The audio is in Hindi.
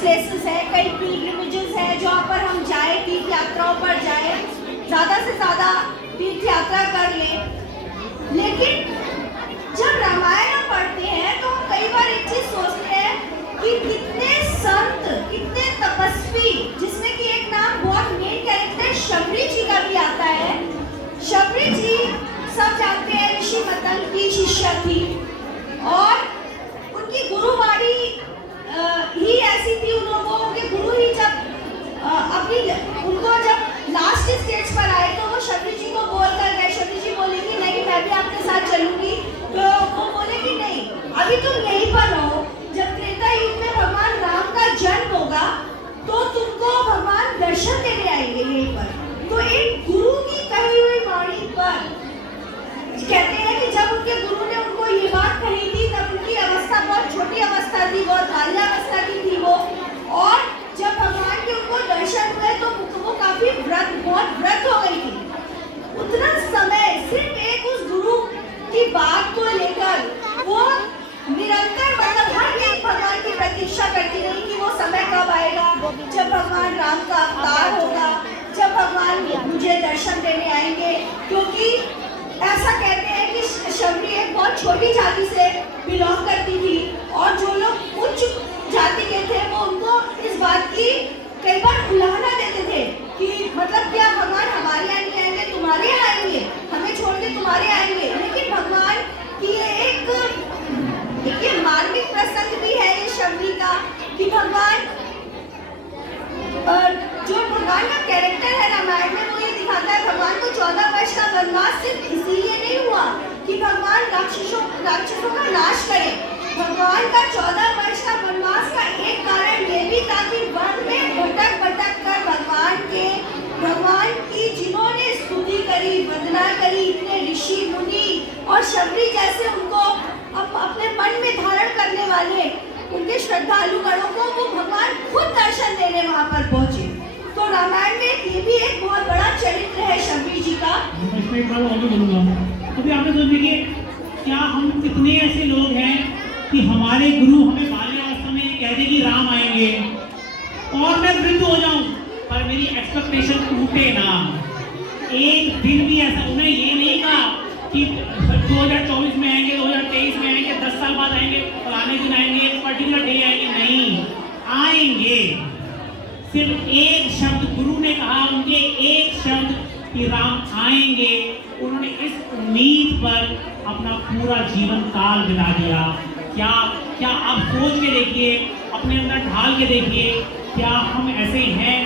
प्लेसेस है, कई पिलग्रिमेजेस है जहाँ पर हम जाए, तीर्थ यात्राओं पर जाए, ज़्यादा से ज़्यादा तीर्थ यात्रा कर लें। लेकिन जब रामायण हम पढ़ते हैं तो हम कई बार एक चीज़ सोचते हैं कि कितने संत, कितने तपस्वी, जिसमें कि एक नाम बहुत मेन कैरेक्टर शबरी जी का भी आता है। शबरी जी सब जानते हैं ऋषि मतंग की शिष्या थी और उनकी गुरुवाणी ही ऐसी थी, उन लोगों के गुरु ही जब उनको जब लास्ट स्टेज पर आए तो वो शबरी जी को बोल कर गए, शबरी जी बोले कि नहीं मैं भी आपके साथ चलूंगी, तो वो बोले कि नहीं अभी तुम यहीं पर रहो, जब त्रेता युग में भगवान राम का जन्म होगा तो तुमको भगवान दर्शन देने आएंगे यहीं पर। तो एक गुरु की कही हुई वाणी पर कहते हैं कि जब उनके गुरु ने उनको ये बात कही थी तब उनकी अवस्था बहुत छोटी अवस्था थी, बहुत बाल्यावस्था की थी वो, और जब भगवान के उनको दर्शन हुए तो वो काफी बहुत व्रत हो गई थी। उतना समय सिर्फ एक उस गुरु की बात को लेकर वो निरंतर मतलब हर एक भगवान की प्रतीक्षा करती रही कि वो समय कब आएगा जब भगवान राम का अवतार होगा, जब भगवान मुझे दर्शन देने आएंगे। क्योंकि ऐसा कहते हैं कि शबरी एक बहुत छोटी जाति से बिलोंग करती थी और जो लोग उच्च जाति के थे वो उनको इस बात की कई बार उलाहना देते थे कि मतलब क्या भगवान हमारे यहाँ नहीं आएंगे, तुम्हारे यहाँ आएंगे, हमें छोड़ के तुम्हारे आएंगे। लेकिन भगवान की एक मार्मिक प्रसंग भी है ये शबरी का कि भगवान जो भगवान का कैरेक्टर है रामायण में वो ये दिखाता है भगवान को 14 वर्ष का वनवास सिर्फ इसीलिए नहीं हुआ कि भगवान राक्षसों का नाश करे। भगवान का 14 वर्ष का वनवास का एक कारण ये भी था कि वन में भटक कर भगवान की जिन्होंने स्तुति करी, वंदना करी, इतने ऋषि मुनि और शबरी जैसे उनको अपने मन में धारण करने वाले उनके श्रद्धालु गणों को वो भगवान खुद दर्शन देने वहाँ पर पहुंचे। तो रामायण में ये भी एक बहुत बड़ा चरित्र है शबरी जी का। इसमें एक बात और भी बोलूँगा, अभी आपने सोच लीजिए क्या हम कितने ऐसे लोग हैं कि हमारे गुरु हमें बाल्यावस्था में ये कह दे कि राम आएंगे और मैं वृद्ध हो जाऊं पर मेरी एक्सपेक्टेशन टूटे ना। एक दिन भी ऐसा उन्हें ये नहीं कहा कि 2024 में आएंगे, 2023 में आएंगे, 10 साल बाद आएंगे, फलाने दिन आएंगे, पर्टिकुलर डे आएंगे, नहीं आएंगे। सिर्फ एक शब्द गुरु ने कहा, उनके एक शब्द कि राम आएंगे, उन्होंने इस उम्मीद पर अपना पूरा जीवन काल बिता दिया। क्या आप सोच के देखिए, अपने अंदर ढाल के देखिए, क्या हम ऐसे हैं?